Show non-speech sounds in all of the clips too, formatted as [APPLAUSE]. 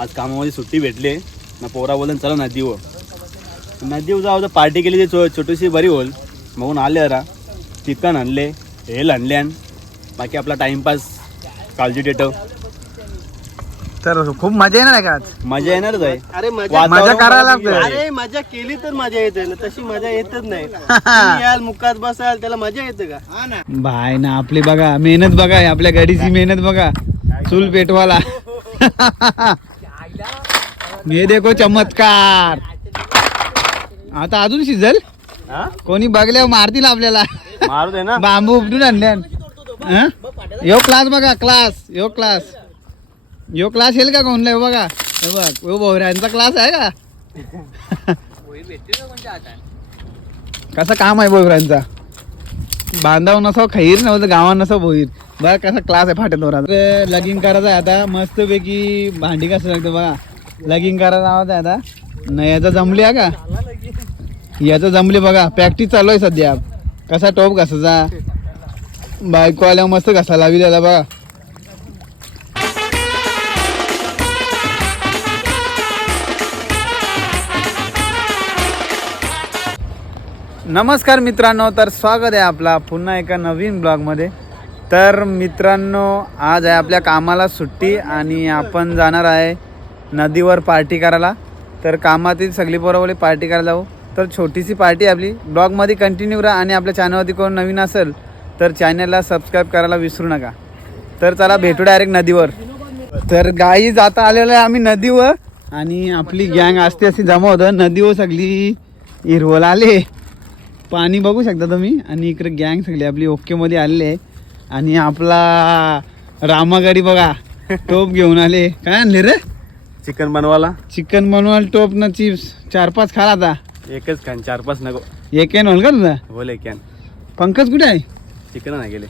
आज कामामध्ये सुट्टी भेटली ना पोरा बोलून चला नदीवर. नदीवर जाऊ तर पार्टी केली ती छोटीशी बरी होल मग आले जरा. चिकन आणले हेल आणल्यान बाकी आपला टाइमपास काळजी डेटव तर खूप मजा येणार आहे का आज? मजा येणारच आहे. अरे मजा मजा करायला लागतोय. अरे मजा केली तर मजा येते ना तशी मजा येतच नाही. [LAUGHS] तुम्ही याल मुकात बसाल त्याला मजा येते का? हा ना. बाय ना आपली बघा मेहनत बघा आपल्या गाडीची मेहनत बघा. चूल पेटवाला [LAUGHS] हे देखो चमत्कार. आता अजून शिजल? हा? कोणी बघल्यावर मारतील आपल्याला. मारू दे ना. बांबू उपटून आणल्या हं? यो क्लास बघा क्लास यो क्लास यो क्लास येईल का कोणला? हे बघा. हे बघ यो भोवऱ्यांचा क्लास आहे का? [LAUGHS] कसं काम आहे भोवऱ्यांचा? बांधाव नसाव खैर नव्हतं गावात नसाव भोईर. बघा कसा क्लास आहे फाट्यात लगिंग करायचं आहे आता. मस्त पैकी भांडी कसं लागतं बघा. लगिंग करायला आवाज आहे आता. नाही याचा जमली आहे का? याचं जमली बघा. प्रॅक्टिस चालू आहे सध्या. कसा टोप घासाचा बायको आल्या मस्त घसा लावी त्याला बघा. नमस्कार मित्रांनो तर स्वागत आहे आपला पुन्हा एका नवीन ब्लॉगमध्ये तर मित्रांनो आज आहे आपल्या कामाला सुट्टी आणि आपण जाणार आहे नदीवर पार्टी करायला. तर कामातील सगळी बरोबर पार्टी करायला जाऊ. तर छोटीशी पार्टी आहे आपली. ब्लॉगमध्ये कंटिन्यू राहा आणि आपल्या चॅनलवरती कोण नवीन असेल तर चॅनलला सबस्क्राईब करायला विसरू नका. तर चला भेटू डायरेक्ट नदीवर. तर गाई जाता आलेलं आहे आम्ही नदीवर आणि आपली गँग असते अशी जमा होतं नदीवर सगळी हिरवल आले पाणी बघू शकता तुम्ही. आणि इकडे गँग सगळी आपली ओकेमध्ये आलेली आहे. आणि आपला रामागाडी बघा टोप घेऊन आले. काय आणले रे? चिकन बनवायला चिकन बनवाल टोप ना चिप्स. चार पाच खाला आता. एकच खान चार पाच नको. एक आहे का तुझा? बोले कॅन. पंकज कुठे आहे? चिकन नाही गेले.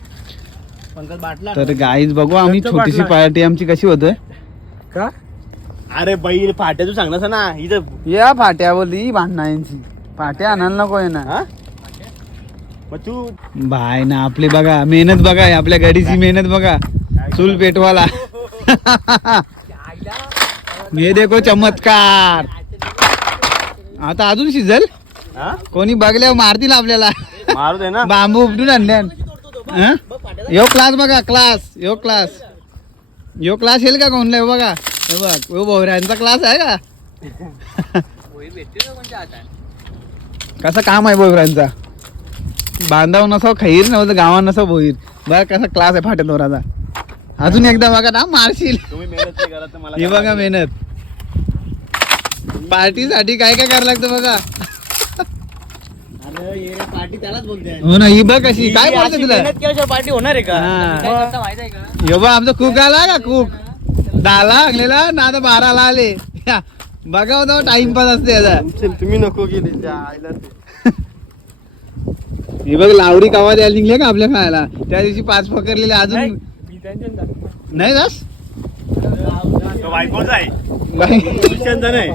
पंकज बाटला. तर गाईज बघू आम्ही छोटीशी पार्टी आमची कशी होतोय का? अरे बाई फाट्या तू सांगणार ना? इथं या फाट्या बोलली भांडणांची फाट्या आणायला नको आहे ना हा? बाय ना आपली बघा मेहनत बघा आपल्या गाडीची मेहनत बघा. चूल पेटवाला. हे देखो चमत्कार. आता अजून शिजल? कोणी बघल्यावर मारतील आपल्याला. मारू दे ना. बांबू उपटून आणल्या? यो क्लास बघा क्लास यो क्लास यो क्लास येईल का कोणला? बघा. हे बघ यो भोवऱ्यांचा क्लास आहे का? [LAUGHS] कसं काम आहे भोवऱ्यांचा? बांधाव नसाव खैर नव्हतं गावात नसाव भोईर. बघा कसा क्लास आहे फाट्या दोराचा अजून एकदा बघा ना मारशील. हे काय बघा मेहनत. पार्टीसाठी काय काय करायला लागतं बघा. पार्टी त्यालाच बोलते. हो ना ही बघ कशी काय बोलते तुला? पार्टी होणार आहे हा. यो बा आमचा कुक आला का कुक दहाला लागलेला ना आता बाराला आले. [LAUGHS] बघा होता टाइमपास असते याचा तुम्ही नको गेली त्या. [LAUGHS] हे बघ लावडी कावा द्यायला निघले का आपल्या खायला? त्या दिवशी पाच पकडलेले अजून नाही जास आहे.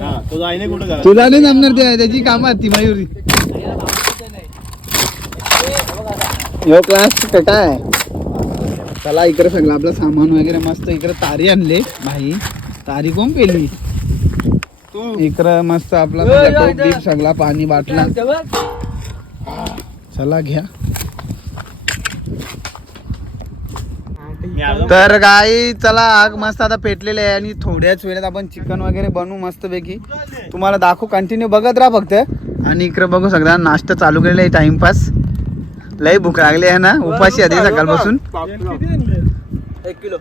हा घाला तुला नाही जमणार ते त्याची कामात ती मयुरी यो क्लास काय चला इकडे सगळं आपलं सामान वगैरे मस्त इकडे तारी आणले भाई. तारी कोण पेली तू इकडं मस्त आपला सगळा टोप बीप सगळा पाणी बाटला. चला घ्या. तर गाई चला आग मस्त आता पेटलेले आहे आणि थोड्याच वेळात आपण चिकन वगैरे बनवू मस्त पैकी तुम्हाला दाखवू कंटिन्यू बघत राहा फक्त. आणि इकडे बघू सगळा नाश्ता चालू केलेला आहे टाइमपास. लय भूक लागली आहे ना. उपाशी आधी सकाळपासून. एक किलो.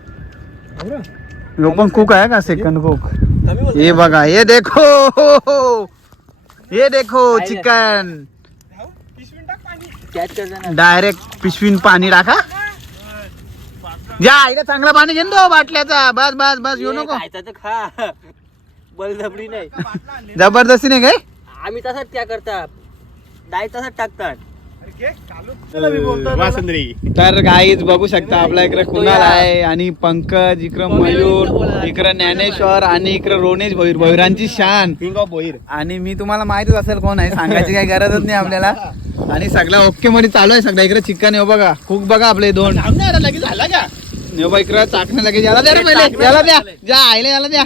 पण कुक आहे का सेकंड कुक ये बघा ये देखो! ये देखो चिकन! डायरेक्ट पिशवीन पाणी टाका. या इकडे चांगला पाणी घेऊन दो बाटल्याचा. बस बस बस येऊ नको. खा. बळजबरी नाही. जबरदस्ती नाही काय? आम्ही तसाच त्या करतात. डाय तसाच टाकतात. तर गाईच बघू शकता आपल्या इकडे कुणाल आहे आणि पंकज इकडं मयूर इकडं ज्ञानेश्वर आणि इकडं रोनेश भोईर भोईरांची शान. किंग ऑफ बोईर आणि मी तुम्हाला माहितच असेल कोण आहे सांगायची काही गरजच नाही आपल्याला. आणि सगळं ओके मध्ये चालू आहे सगळं इकडे चिकन हो बघा कुक बघा आपले दोन. लगेच झाला का? बाई इकडं चाकणं लगेच याला द्या पहिले याला द्या. ज्या आईला याला द्या.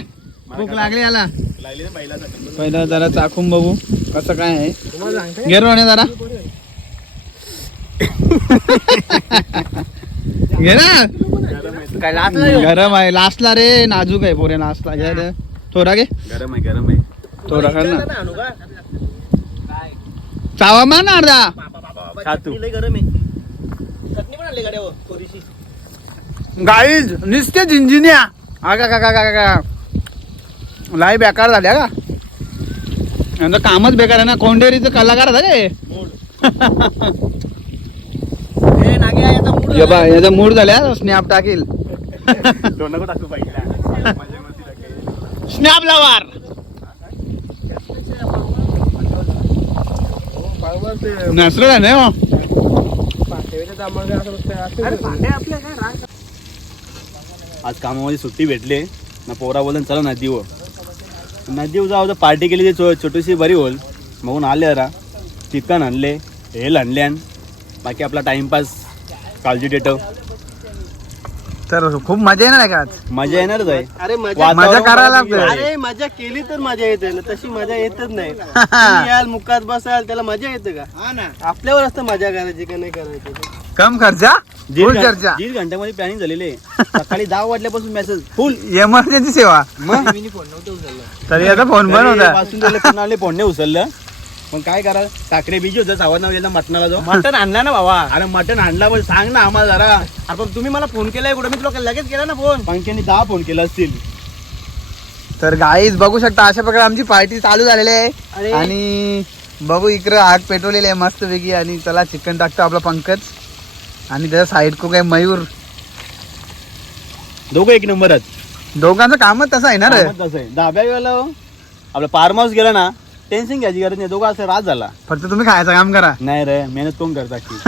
भूक लागली याला. ना पहिला जरा चाकून बघू कसं काय आहे. घे रोणे जरा. घे ना. काय गरम आहे. लास्टला रे नाजूक आहे पोरे लास्टला. घे रे. थोडा घे. गरम आहे गरम आहे. थोडा कर ना. चावा मा ना अर्धा. खा तू. गरम आहे. चटणी पण आणली गाड्या थोडीशी? गाईज नुसते झिंजिन्या आगा का का का का लाई बेकार झाल्या का यांचं कामच बेकार आहे ना. कोंडेरीचं कलाकार झाले [LAUGHS] बा याचा मूड झाल्या स्नॅप टाकील. स्नॅप लावार. नसरं आहे ना हो. अरे भांडे आपल्या काय राग? आज कामामध्ये सुट्टी भेटली. ना पोरा बोलून चला नदीवर. नदीवर जाऊ तर पार्टी केली ती छोटीशी बरी होईल. मग आले जरा. चिकन आणले हेल आणल्यान बाकी आपला टाइमपास काळजी डेट तर खूप मजा येणार आहे का आज? मजा येणारच आहे. अरे मजा करायला लागतोय. अरे मजा केली तर मजा येते ना तशी मजा येतच नाही. [LAUGHS] तुम्ही याल मुकात बसाल त्याला मजा येते का? हा ना. आपल्यावर असतं मजा करायची का नाही करायची? ते. कम खर्चा दीड फुल घं- चर्चा दीड घंट्यामध्ये प्लॅनिंग झालेली आहे. [LAUGHS] सकाळी दहा वाजल्यापासून मेसेज फुल एमर्जन्सी सेवा. मग? मी फोन नव्हतं उचलला. तरी आता फोन पण होता. नाही उचललं. पण काय करा टाकरे बिजी होतं सावध नाव गेलं मटणाला जाऊ. मटण आणला ना बाबा. अरे मटण आणला पण सांग ना आम्हाला जरा. अरे पण तुम्ही मला फोन केलाय कुठे? मी तुला लगेच केला ना फोन. पंख्याने दहा फोन केला असतील. तर गाईज बघू शकता अशा प्रकारे आमची पार्टी चालू झालेली आहे. अरे. आणि बघू इकडं आग पेटवलेली आहे मस्त पैकी आणि चला चिकन टाकतो आपला पंकज. आणि त्याच्या साईड को काय मयूर. दोघं एक नंबरच दोघांचं कामच तसं आहे ना रे? तसं आहे. धाब्या गेलं आपलं फार्म हाऊस गेलं ना टेन्शन घ्यायची गरज नाही. दोघं असं रात झाला. फक्त तुम्ही खायचं काम करा. नाही रे मेहनत कोण करता की?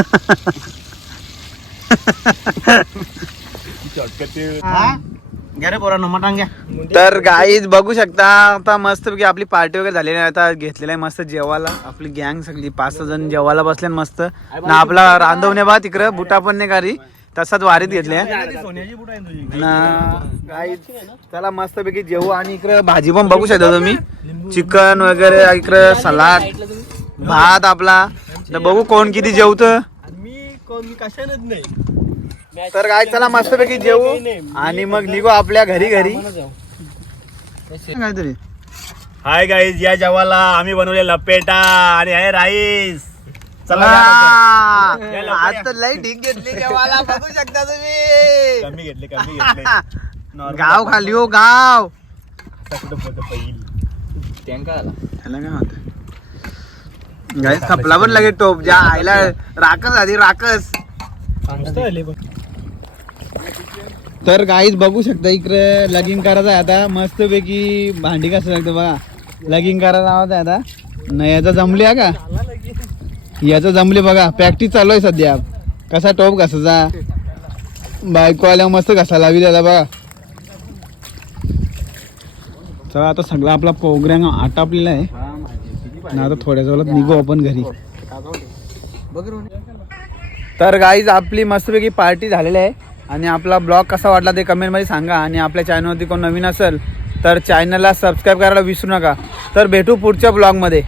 घ्या रे पोरांनो मटण घ्या. तर गाईज बघू शकता आता मस्त पैकी आपली पार्टी वगैरे झालेली आहे. आता घेतलेलं आहे मस्त जेवायला. आपली गँग सगळी पाच सहा जण जेवायला बसले मस्त. ना आपला रांधवणे बा तिकडं बुटा पण नाही करी तसाच वारीत घेतले. सोन्याची बुट आहे तुझी? ना गाईज चला मस्त पैकी जेवू. आणि इकडं भाजी पण बघू शकता तुम्ही. चिकन वगैरे इकडं सलाड भात आपला. तर बघू कोण किती जेवत. मी कोण मी कशानच नाही. तर काय चला मस्त पैकी जेवू. आणि मग निघू आपल्या घरी घरी. काहीतरी. हाय गाईज या जेवाला आम्ही बनवले लपेटा आणि आहे राईस. चला. या आज. तर घेतली बघू शकता तुम्ही. कमी घेतले कमी घेतले. Normal गाव आपण खाली हो गाव. आता कुठं पहिल. काय खपला पण लगेच टोप. ज्या आईला राखस आधी राखस. तर गाईच बघू शकता इकडे लगीन करायचं आहे आता. मस्त पैकी भांडी कसं लागतं बघा. लगीन करायला आवाज आहे आता. नाही याचा जमली आहे का? याचं जमले बघा प्रॅक्टिस चालू आहे सध्या. कसा टोप घासायचा? बायको आल्या मस्त घासा लावी त्याला बघा. चला आता सगळा आपला प्रोग्राम आटापलेला आहे. ना आता थोड्या वेळात निघू आपण घरी. तर गाईज आपली मस्तपैकी पार्टी झालेली आहे. आणि आपला ब्लॉग कसा वाटला ते कमेंटमध्ये सांगा. आणि आपल्या चॅनलवरती कोण नवीन असेल तर चॅनलला सबस्क्राईब करायला विसरू नका. तर भेटू पुढच्या ब्लॉगमध्ये